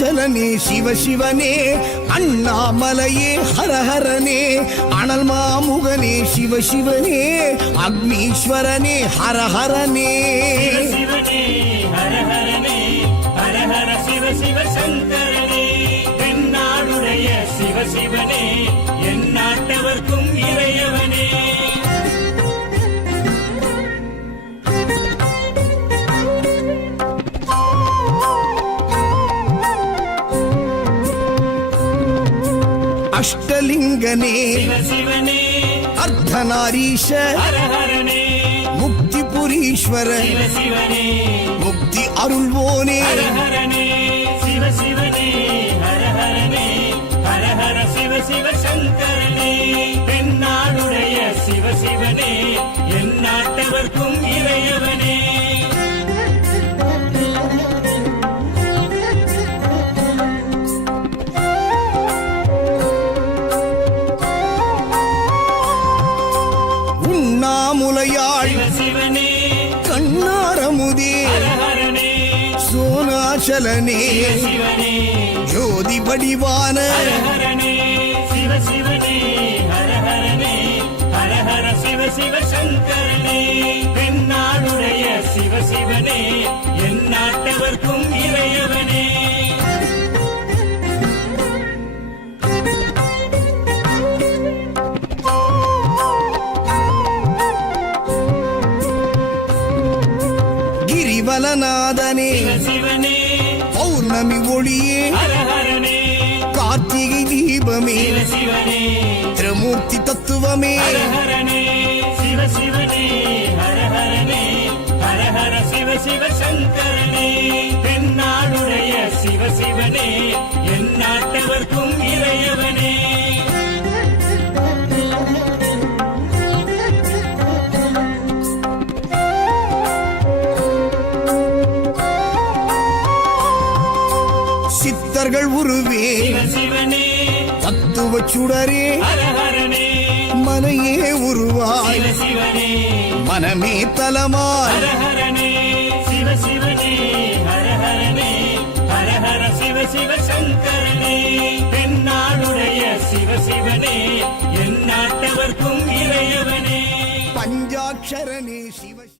அருணாச்சலனே சிவசிவனே அண்ணாமலையே ஹரஹரனே அனல் மாமுகனே சிவசிவனே அக்னீஸ்வரனே ஹரஹரனே சிவனே ஹரஹரனே ஹரஹர சிவ சிவ சங்கரனே தென்னாடுடைய சிவசிவனே என் நாட்டவர்க்கும் இறையவனே அஷ்டலிங்கனே சிவசிவனே அர்த்தநாரீஷ ஹரஹரனே முக்திபுரீஸ்வர சிவசிவனே முக்தி அருள்வோனே ஹரஹரனே சிவசிவனே ஹரஹரனே ஹரஹர சிவ சிவ சங்கரனே தென்னாடுடைய சிவசிவனே என் நாட்டவர்க்கும் இறையவனே உண்ணாமுலையாள் சிவசிவனே கண்ணாரமுதே ஹரஹரனே சோனாச்சலனே சிவசிவனே ஜோதி வடிவான ஹரஹரனே சிவசிவனே ஹரஹரனே ஹரஹர சிவ சிவ சங்கரனே தென்னாடுடைய சிவசிவனே என் நாட்டவர்க்கும் இறையவனே கிரிவலநாதனே சிவசிவனே பௌர்ணமி ஒளியே ஹரஹரனே கார்த்திகை தீபமே சிவசிவனே திரிமூர்த்தி தத்துவமே ஹரஹரனே சிவசிவனே ஹரஹரனே ஹரஹர சிவ சிவ சங்கரனே தென்னாடுடைய சிவசிவனே என் நாட்டவர்க்கும் இறையவனே சித்தர்கள் உருவே சிவசிவனே தத்துவ சுடரே ஹரஹரனே மனையே உருவாய் சிவசிவனே மனமே தலமாய் ஹரஹரனே சிவசிவனே ஹரஹரனே ஹரஹர சிவ சிவ சங்கரனே தென்னாடுடைய சிவசிவனே என் நாட்டவர்க்கும் இறையவனே பஞ்சாட்சரனே சிவ